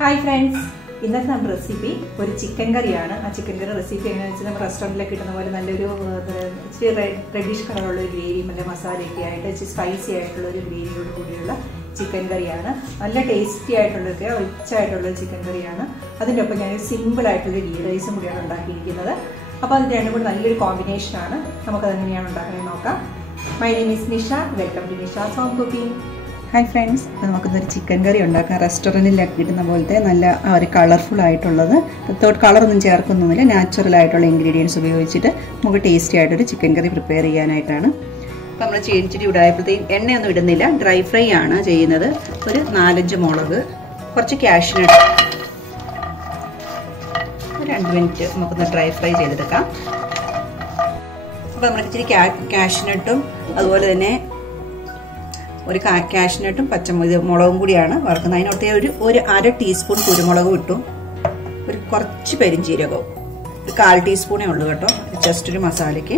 Hi friends, ഇന്നത്തെ നമ്മുടെ recipe ഒരു ചിക്കൻ കറിയാണ്. ആ ചിക്കൻ കറി റെസിപ്പി എങ്ങനെയാണെന്ന് വെച്ചാൽ നമ്മൾ റെസ്റ്റോറൻറ്റിലൊക്കെ കിട്ടുന്ന പോലെ നല്ലൊരു ഇച്ചിരി റെഡിഷ് കളറുള്ള ഒരു ഗ്രേവി, നല്ല മസാലയൊക്കെ ആയിട്ട് ഇച്ചിരി സ്പൈസി ആയിട്ടുള്ള ഒരു ഗ്രേവിയോട് കൂടിയുള്ള ചിക്കൻ കറിയാണ്. നല്ല ടേസ്റ്റി ആയിട്ടുള്ളൊക്കെ റിച്ച് ആയിട്ടുള്ള ചിക്കൻ കറിയാണ്. അതിൻ്റെ ഒപ്പം ഞാൻ സിമ്പിൾ ആയിട്ടുള്ള ഗീ റൈസും കൂടിയാണ് ഉണ്ടാക്കിയിരിക്കുന്നത്. അപ്പോൾ അത് രണ്ടും കൂടി നല്ലൊരു കോമ്പിനേഷനാണ്. നമുക്കത് എങ്ങനെയാണ് ഉണ്ടാക്കുന്നത് നോക്കാം. My name is Nisha. Welcome to Nisha's home cooking. Hi friends, നമുക്കിന്നൊരു ചിക്കൻ കറി ഉണ്ടാക്കാം. റെസ്റ്റോറൻറ്റിലൊക്കെ കിട്ടുന്ന പോലത്തെ നല്ല ഒരു കളർഫുൾ ആയിട്ടുള്ളത്, കളറൊന്നും ചേർക്കൊന്നുമില്ല, നാച്ചുറൽ ആയിട്ടുള്ള ഇൻഗ്രീഡിയൻസ് ഉപയോഗിച്ചിട്ട് നമുക്ക് ടേസ്റ്റി ആയിട്ടൊരു ചിക്കൻ കറി പ്രിപ്പയർ ചെയ്യാനായിട്ടാണ്. അപ്പോൾ നമ്മൾ ചീനിച്ചിട്ട് ഇടായപ്പോഴത്തേക്കും എണ്ണയൊന്നും ഇടുന്നില്ല, ഡ്രൈ ഫ്രൈ ആണ് ചെയ്യുന്നത്. ഒരു 4-5 മുളക്, കുറച്ച് കാഷ്യൂ നട്ട്, 2 മിനിറ്റ് നമുക്കൊന്ന് ഡ്രൈ ഫ്രൈ ചെയ്തെടുക്കാം. അപ്പോൾ നമ്മൾ ഇച്ചിരി കാഷ്യൂ നട്ടും അതുപോലെ തന്നെ ഒരു കാഷ്യൂ നട്ടും മുളകും കൂടിയാണ് വറുക്കുന്നത്. അതിനകത്ത് ഒരു 1/2 ടീസ്പൂൺ കുരുമുളകും ഇട്ടു, ഒരു കുറച്ച് പെരിഞ്ചീരകവും, ഒരു 1/4 ടീസ്പൂണേ ഉള്ളൂ കേട്ടോ, ജസ്റ്റ് ഒരു മസാലയ്ക്ക്.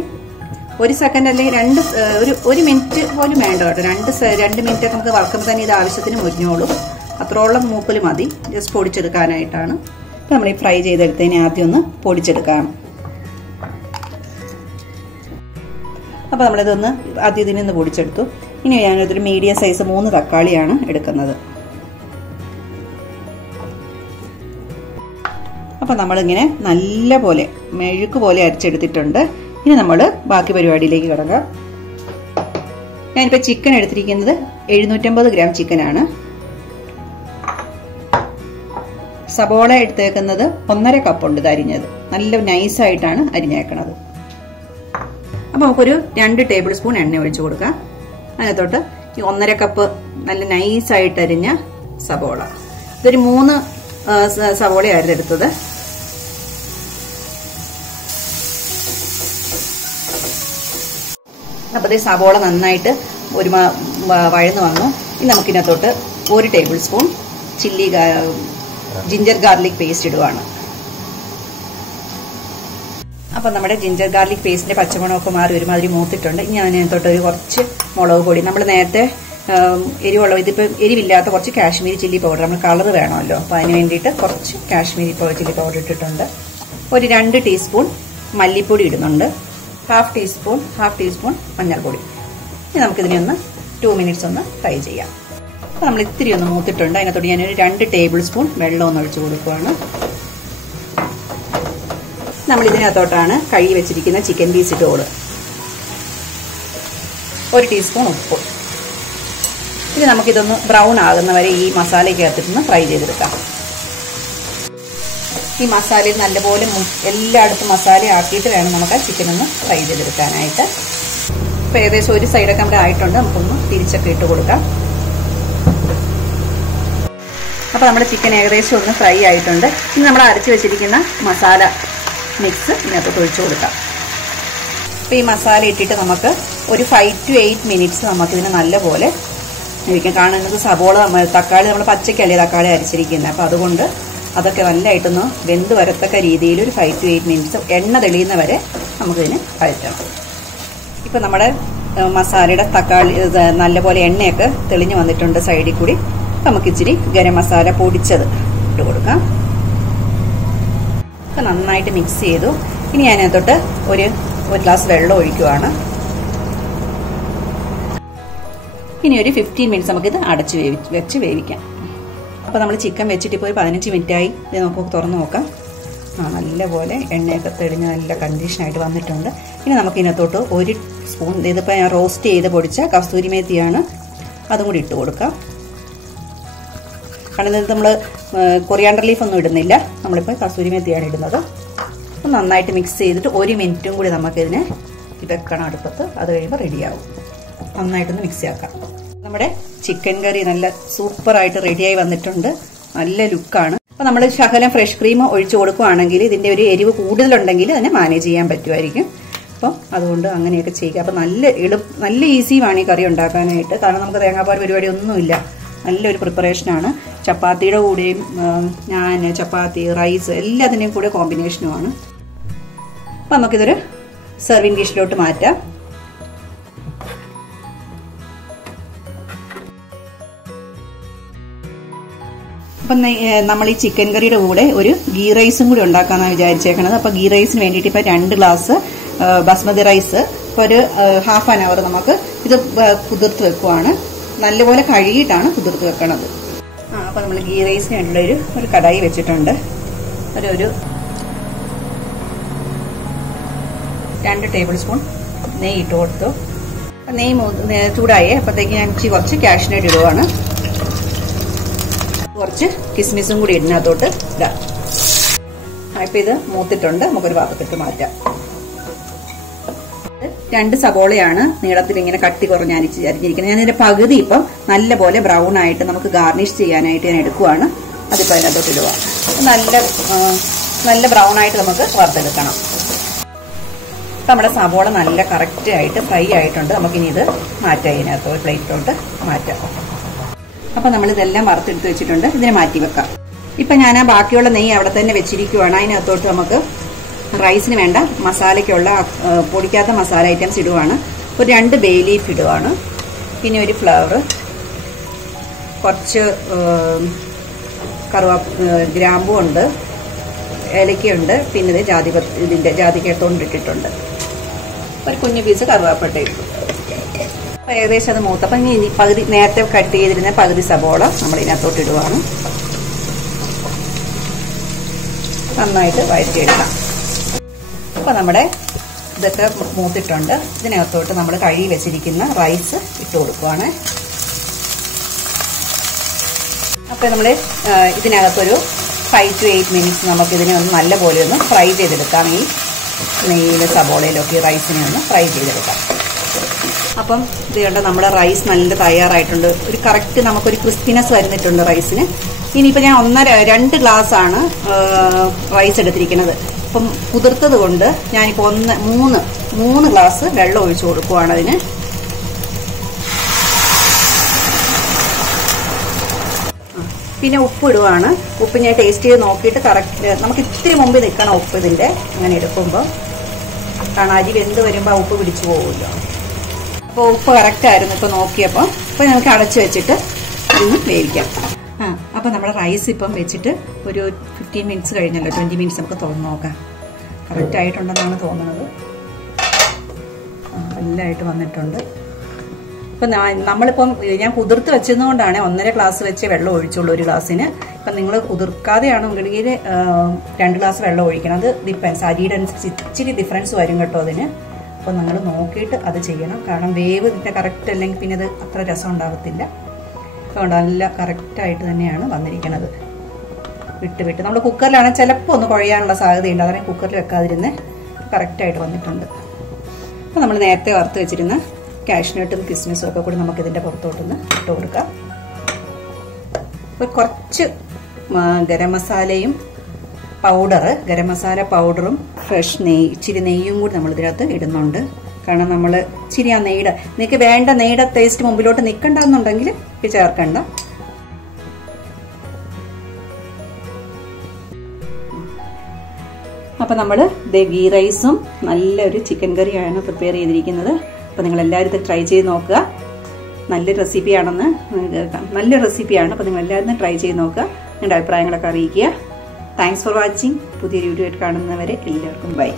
1 സെക്കൻഡ് അല്ലെങ്കിൽ 1 മിനിറ്റ് പോലും വേണ്ട കേട്ടോ. 2 മിനിറ്റ് ഒക്കെ നമുക്ക് വറുക്കുമ്പോൾ തന്നെ ഇത് ആവശ്യത്തിന് മുരിഞ്ഞോളും. അത്രോളം മൂപ്പിൽ മതി, ജസ്റ്റ് പൊടിച്ചെടുക്കാനായിട്ടാണ്. അപ്പം നമ്മൾ ഈ ഫ്രൈ ചെയ്തെടുത്തതിനെ ആദ്യം ഒന്ന് പൊടിച്ചെടുക്കാം. അപ്പോൾ നമ്മളിതൊന്ന് ആദ്യം ഇതിനൊന്ന് പൊടിച്ചെടുത്തു. ഇനി ഞാനൊരു മീഡിയം സൈസ് 3 തക്കാളിയാണ് എടുക്കുന്നത്. അപ്പോൾ നമ്മളിങ്ങനെ നല്ല പോലെ മെഴുക്ക് പോലെ അരച്ചെടുത്തിട്ടുണ്ട്. ഇനി നമ്മൾ ബാക്കി പരിപാടിയിലേക്ക് കിടക്കാം. ഞാനിപ്പോൾ ചിക്കൻ എടുത്തിരിക്കുന്നത് 750 ഗ്രാം ചിക്കനാണ്. സബോള എടുത്തേക്കുന്നത് 1.5 കപ്പുണ്ട് ഇത് അരിഞ്ഞത്. നല്ല നൈസായിട്ടാണ് അരിഞ്ഞേക്കണത്. അപ്പോൾ നമുക്കൊരു 2 ടേബിൾ സ്പൂൺ എണ്ണ ഒഴിച്ചു കൊടുക്കാം. അതിനകത്തോട്ട് ഈ 1.5 കപ്പ് നല്ല നൈസായിട്ട് അരിഞ്ഞ സബോള, ഇതൊരു 3 സബോളയായിരുന്നു എടുത്തത്. അപ്പോൾ ഈ സബോള നന്നായിട്ട് ഒരു വഴന്നു വന്നു. ഇനി നമുക്കിനകത്തോട്ട് 1 tablespoon ginger garlic paste ഇടുവാണ്. അപ്പം നമ്മുടെ ജിഞ്ചർ ഗാർലിക് പേസ്റ്റിന്റെ പച്ചമണമൊക്കെ മാറി ഒരുമാതിരി മൂത്തിട്ടുണ്ട്. ഇനി അതിനകത്തോട്ട് ഒരു കുറച്ച് മുളക് പൊടി, നമ്മൾ നേരത്തെ എരിവുള്ള, ഇതിപ്പോൾ എരിവില്ലാത്ത കുറച്ച് കാശ്മീരി ചില്ലി പൗഡർ, നമ്മൾ കളർ വേണമല്ലോ, അപ്പോൾ അതിന് വേണ്ടിയിട്ട് കുറച്ച് കാശ്മീരി ചില്ലി പൗഡർ ഇട്ടിട്ടുണ്ട്. ഒരു 2 ടീസ്പൂൺ മല്ലിപ്പൊടി ഇടുന്നുണ്ട്, ഹാഫ് ടീസ്പൂൺ മഞ്ഞൾപ്പൊടി. ഇനി നമുക്കിതിനെ ഒന്ന് 2 മിനിറ്റ്സ് ഒന്ന് ഫ്രൈ ചെയ്യാം. അപ്പോൾ നമ്മൾ ഇത്തിരി ഒന്ന് മൂത്തിട്ടുണ്ട്. അതിനകത്തോട്ട് ഞാനൊരു 2 ടേബിൾ സ്പൂൺ വെള്ളം ഒന്ന് ഒഴിച്ചു കൊടുക്കുകയാണ്. നമ്മൾ ഇതിനകത്തോട്ടാണ് കഴുകി വെച്ചിരിക്കുന്ന ചിക്കൻ പീസ് ഇട്ട് കൊടുക്കുക. 1 ടീസ്പൂൺ ഉപ്പ്. ഇനി നമുക്കിതൊന്ന് ബ്രൗൺ ആകുന്നവരെ ഈ മസാലയ്ക്കകത്തിട്ട് ഫ്രൈ ചെയ്തെടുക്കാം. ഈ മസാലയിൽ നല്ലപോലെ എല്ലായിടത്തും മസാല ആക്കിയിട്ട് വേണം നമുക്ക് ചിക്കൻ ഒന്ന് ഫ്രൈ ചെയ്തെടുക്കാനായിട്ട്. ഇപ്പോൾ ഏകദേശം ഒരു സൈഡൊക്കെ നമ്മുടെ ആയിട്ടുണ്ട്. നമുക്കൊന്ന് തിരിച്ചൊക്കെ ഇട്ട് കൊടുക്കാം. അപ്പോൾ നമ്മുടെ ചിക്കൻ ഏകദേശം ഒന്ന് ഫ്രൈ ആയിട്ടുണ്ട്. ഇനി നമ്മൾ അരച്ച് വെച്ചിരിക്കുന്ന മസാല മിക്സ് ഇതിനകത്തോട്ട് ഒഴിച്ചു കൊടുക്കാം. അപ്പോൾ ഈ മസാല ഇട്ടിട്ട് നമുക്ക് ഒരു 5 to 8 മിനിറ്റ്സ് നമുക്കിതിന് നല്ലപോലെ ഇരിക്കാം. കാണുന്നത് സബോള, തക്കാളി നമ്മൾ പച്ചക്കല്ലേ തക്കാളി അരച്ചിരിക്കുന്നത്, അപ്പോൾ അതുകൊണ്ട് അതൊക്കെ നല്ലതായിട്ടൊന്ന് വെന്ത് വരത്തക്ക രീതിയിൽ ഒരു 5 to 8 മിനിറ്റ്സ് എണ്ണ തെളിയുന്ന വരെ നമുക്കിതിന് വഴറ്റണം. ഇപ്പം നമ്മുടെ മസാലയുടെ തക്കാളി നല്ലപോലെ എണ്ണയൊക്കെ തെളിഞ്ഞ് വന്നിട്ടുണ്ട് സൈഡിൽ കൂടി. നമുക്കിച്ചിരി ഗരം മസാല പൊടിച്ചത് ഇട്ട് കൊടുക്കാം. നന്നായിട്ട് മിക്സ് ചെയ്തു. ഇനി അതിനകത്തോട്ട് ഒരു ഗ്ലാസ് വെള്ളം ഒഴിക്കുവാണ്. ഇനി ഒരു 15 മിനിറ്റ്സ് നമുക്കിത് അടച്ച് വെച്ച് വേവിക്കാം. അപ്പോൾ നമ്മൾ ചിക്കൻ വെച്ചിട്ട് ഇപ്പോൾ 15 മിനിറ്റായി. ഇത് നമുക്ക് തുറന്ന് നോക്കാം. നല്ലപോലെ എണ്ണയൊക്കെ തെളിഞ്ഞ് നല്ല കണ്ടീഷനായിട്ട് വന്നിട്ടുണ്ട്. ഇനി നമുക്കിതിനകത്തോട്ട് 1 സ്പൂൺ, ഇതിപ്പോൾ ഞാൻ റോസ്റ്റ് ചെയ്ത് പൊടിച്ച കസ്തൂരി മേത്തിയാണ്, അതും കൂടി ഇട്ട് കൊടുക്കാം. കാരണം ഇത് നമ്മൾ കൊറിയാണ്ടർ ലീഫ് ഒന്നും ഇടുന്നില്ല, നമ്മളിപ്പോൾ കസൂരി മേത്തിയാണ് ഇടുന്നത്. അപ്പം നന്നായിട്ട് മിക്സ് ചെയ്തിട്ട് 1 മിനിറ്റും കൂടി നമുക്കിതിനെ വെക്കണം അടുപ്പത്ത്. അത് കഴിയുമ്പോൾ റെഡിയാവും. നന്നായിട്ടൊന്ന് മിക്സ് ആക്കാം. നമ്മുടെ ചിക്കൻ കറി നല്ല സൂപ്പറായിട്ട് റെഡിയായി വന്നിട്ടുണ്ട്. നല്ല ലുക്കാണ്. അപ്പോൾ നമ്മൾ ശകലം ഫ്രഷ് ക്രീം ഒഴിച്ചു കൊടുക്കുകയാണെങ്കിൽ ഇതിൻ്റെ ഒരു എരിവ് കൂടുതലുണ്ടെങ്കിൽ അതിനെ മാനേജ് ചെയ്യാൻ പറ്റുമായിരിക്കും. അപ്പം അതുകൊണ്ട് അങ്ങനെയൊക്കെ ചെയ്യുക. അപ്പം നല്ല ഈസിയുമാണ് ഈ കറി ഉണ്ടാക്കാനായിട്ട്. കാരണം നമുക്ക് തേങ്ങാപ്പാൽ പരിപാടി ഒന്നുമില്ല. നല്ലൊരു പ്രിപ്പറേഷനാണ്. ചപ്പാത്തിയുടെ കൂടെയും ചപ്പാത്തി, റൈസ് എല്ലാത്തിൻ്റെയും കൂടെ കോമ്പിനേഷനുമാണ്. അപ്പം നമുക്കിതൊരു സെർവിങ് ഡിഷിലോട്ട് മാറ്റാം. അപ്പം നമ്മൾ ഈ ചിക്കൻ കറിയുടെ കൂടെ ഒരു ഗീ റൈസും കൂടി ഉണ്ടാക്കാന്നാണ് വിചാരിച്ചേക്കണത്. അപ്പോൾ ഗീ റൈസിന് വേണ്ടിയിട്ട് ഇപ്പോൾ 2 ഗ്ലാസ് ബസ്മതി റൈസ് ഇപ്പോൾ ഒരു ഹാഫ് ആൻ അവർ നമുക്ക് ഇത് കുതിർത്ത് വെക്കുവാണ്. നല്ലപോലെ കഴുകിയിട്ടാണ് കുതിർത്ത് വെക്കണത്. അപ്പോൾ നമ്മൾ ഗീ റൈസിന് വേണ്ടിയുള്ള ഒരു കടായി വെച്ചിട്ടുണ്ട്. ഒരു 2 ടേബിൾ സ്പൂൺ നെയ്യ് ഇട്ട് കൊടുത്തു. നെയ്യ് ചൂടായി അപ്പോഴത്തേക്ക് ഞാൻ കുറച്ച് കാഷ്യൂ നട്ട് ഇടുവാണ്. കുറച്ച് കിസ്മിസും കൂടി ഇടുന്നതോട്ട് ഇടാം. ഇപ്പം ഇത് മൂത്തിട്ടുണ്ട്, നമുക്കൊരു പാത്രത്തിട്ട് മാറ്റാം. 2 സബോളയാണ് നീളത്തിൽ ഇങ്ങനെ കട്ടി കുറഞ്ഞ് അരിഞ്ഞിരിക്കുന്നത്. ഞാൻ ഇതിന്റെ പകുതി ഇപ്പം നല്ലപോലെ ബ്രൗൺ ആയിട്ട് നമുക്ക് ഗാർണിഷ് ചെയ്യാനായിട്ട് ഞാൻ എടുക്കുവാണ്. അതിപ്പോൾ അതിനകത്തോട്ട് ഇടുക. നല്ല ബ്രൗൺ ആയിട്ട് നമുക്ക് വറുത്തെടുക്കണം. നമ്മുടെ സബോള നല്ല കറക്റ്റ് ആയിട്ട് ഫ്രൈ ആയിട്ടുണ്ട്. നമുക്കിനി ഇത് മാറ്റാം, ഇതിനകത്ത് പ്ലേറ്റിലോട്ട് മാറ്റാം. അപ്പം നമ്മളിതെല്ലാം വറുത്തെടുത്ത് വെച്ചിട്ടുണ്ട്. ഇതിനെ മാറ്റി വെക്കാം. ഇപ്പം ഞാൻ ആ ബാക്കിയുള്ള നെയ്യ് അവിടെ തന്നെ വെച്ചിരിക്കുവാണ്. അതിനകത്തോട്ട് നമുക്ക് റൈസിന് വേണ്ട മസാലയ്ക്കുള്ള പൊടിക്കാത്ത മസാല ഐറ്റംസ് ഇടുവാണ്. ഒരു 2 ബേ ലീഫ് ഇടുവാണ്. പിന്നെ ഒരു ഫ്ലവർ, കുറച്ച് ഗ്രാമ്പൂ ഉണ്ട്, ഏലക്കയുണ്ട്, പിന്നെ ഇത് ജാതിക്കത്തോണ്ട് ഇട്ടിട്ടുണ്ട്. ഒരു കുഞ്ഞു പീസ് കറുവാപ്പട്ട ഇട്ടു. അപ്പോൾ ഏകദേശം അത് മൂത്തപ്പം ഇനി പകുതി നേരത്തെ കട്ട് ചെയ്തിരുന്ന പകുതി സബോള നമ്മൾ ഇതിനകത്തോട്ട് ഇടുവാണ്. നന്നായിട്ട് വഴറ്റിയെടുക്കാം. അപ്പോൾ നമ്മുടെ ഇതൊക്കെ മൂത്തിട്ടുണ്ട്. ഇതിനകത്തോട്ട് നമ്മൾ കഴുകി വെച്ചിരിക്കുന്ന റൈസ് ഇട്ട് കൊടുക്കുവാണ്. അപ്പോൾ നമ്മൾ ഇതിനകത്തൊരു 5 to 8 മിനിറ്റ്സ് നമുക്കിതിനെ ഒന്ന് നല്ലപോലെ ഒന്ന് ഫ്രൈ ചെയ്തെടുക്കാം. ഈ നെയ്യിലും സബോളയിലൊക്കെ ഈ റൈസിനെ ഒന്ന് ഫ്രൈ ചെയ്തെടുക്കാം. അപ്പം ഇത് കണ്ട നമ്മുടെ റൈസ് നല്ല തയ്യാറായിട്ടുണ്ട്. ഒരു കറക്റ്റ് നമുക്കൊരു ക്രിസ്പിനെസ് വരുന്നിട്ടുണ്ട് റൈസിന്. ഇനിയിപ്പോൾ ഞാൻ 2 ഗ്ലാസ് ആണ് റൈസ് എടുത്തിരിക്കുന്നത്. അപ്പം കുതിർത്തത് കൊണ്ട് ഞാനിപ്പോൾ 3 ഗ്ലാസ് വെള്ളം ഒഴിച്ചു കൊടുക്കുവാണ് അതിന്. പിന്നെ ഉപ്പ് ഇടുവാണ്. ഉപ്പ് ഞാൻ ടേസ്റ്റ് ചെയ്ത് നോക്കിയിട്ട് കറക്റ്റ് നമുക്ക് ഇത്തിരി മുമ്പ് നിൽക്കണം ഉപ്പ് ഇതിൻ്റെ. അങ്ങനെ എടുക്കുമ്പോൾ കാരണം അരി വെന്ത് വരുമ്പോൾ ഉപ്പ് പിടിച്ചു പോകുമല്ലോ. അപ്പോൾ ഉപ്പ് കറക്റ്റായിരുന്നു ഇപ്പോൾ നോക്കിയപ്പോൾ. അപ്പോൾ നമുക്ക് അടച്ചു വെച്ചിട്ട് ഇന്ന് വേവിക്കാം. അപ്പോൾ നമ്മുടെ റൈസ് ഇപ്പം വെച്ചിട്ട് ഒരു 15 മിനിറ്റ്സ് കഴിഞ്ഞല്ലോ. 20 മിനിറ്റ്സ് നമുക്ക് തുറന്ന് നോക്കാം. കറക്റ്റായിട്ടുണ്ടെന്നാണ് തോന്നുന്നത്. നല്ലതായിട്ട് വന്നിട്ടുണ്ട്. ഇപ്പം നമ്മളിപ്പം ഞാൻ കുതിർത്ത് വെച്ചതുകൊണ്ടാണ് 1.5 ഗ്ലാസ് വെച്ച് വെള്ളം ഒഴിച്ചുള്ളൂ ഒരു ഗ്ലാസ്സിന്. ഇപ്പം നിങ്ങൾ കുതിർക്കാതെയാണെങ്കിൽ 2 ഗ്ലാസ് വെള്ളം ഒഴിക്കണം. അത് ഡിപ്പെൻസ്, അരിയുടെ അനുസരിച്ച് ഇച്ചിരി ഡിഫറൻസ് വരും കേട്ടോ അതിന്. അപ്പോൾ നിങ്ങൾ നോക്കിയിട്ട് അത് ചെയ്യണം. കാരണം വേവ് ഇതിൻ്റെ കറക്റ്റ് അല്ലെങ്കിൽ പിന്നെ അത് അത്ര രസം ഉണ്ടാകത്തില്ല. അതുകൊണ്ട് നല്ല കറക്റ്റായിട്ട് തന്നെയാണ് വന്നിരിക്കുന്നത്. വിട്ട് നമ്മൾ കുക്കറിലാണെങ്കിൽ ചിലപ്പോൾ ഒന്ന് കുഴയാനുള്ള സാധ്യതയുണ്ട്. അതാണ് കുക്കറിൽ വെക്കാതിരുന്ന് കറക്റ്റായിട്ട് വന്നിട്ടുണ്ട്. അപ്പോൾ നമ്മൾ നേരത്തെ വറുത്ത് വെച്ചിരുന്ന കാഷ്നട്ടും കിസ്മിസും ഒക്കെ കൂടി നമുക്കിതിൻ്റെ പുറത്തോട്ടൊന്ന് ഇട്ട് കൊടുക്കാം. അപ്പോൾ കുറച്ച് ഗരം മസാലയും ഗരം മസാല പൗഡറും ഫ്രഷ് നെയ്യ്, ഇച്ചിരി നെയ്യും കൂടി നമ്മൾ ഇതിനകത്ത് ഇടുന്നുണ്ട്. കാരണം നമ്മൾ ഇച്ചിരി ആ നെയ്യുടെ നിങ്ങൾക്ക് വേണ്ട നെയ്യുടെ ടേസ്റ്റ് മുമ്പിലോട്ട് നിൽക്കണ്ടെന്നുണ്ടെങ്കിൽ ചേർക്കണ്ട. അപ്പോൾ നമ്മൾ ഗീ റൈസും നല്ലൊരു ചിക്കൻ കറിയാണ് പ്രിപ്പയർ ചെയ്തിരിക്കുന്നത്. അപ്പോൾ നിങ്ങളെല്ലാവരും ഇത് ട്രൈ ചെയ്ത് നോക്കുക. നല്ലൊരു റെസിപ്പിയാണ്. അപ്പോൾ നിങ്ങളെല്ലാവരും ട്രൈ ചെയ്ത് നോക്കുക. നിങ്ങളുടെ അഭിപ്രായങ്ങളൊക്കെ അറിയിക്കുക. Thanks for watching. പുതിയൊരു വീഡിയോ ആയിട്ട് കാണുന്നവരെ എല്ലാവർക്കും ബൈ.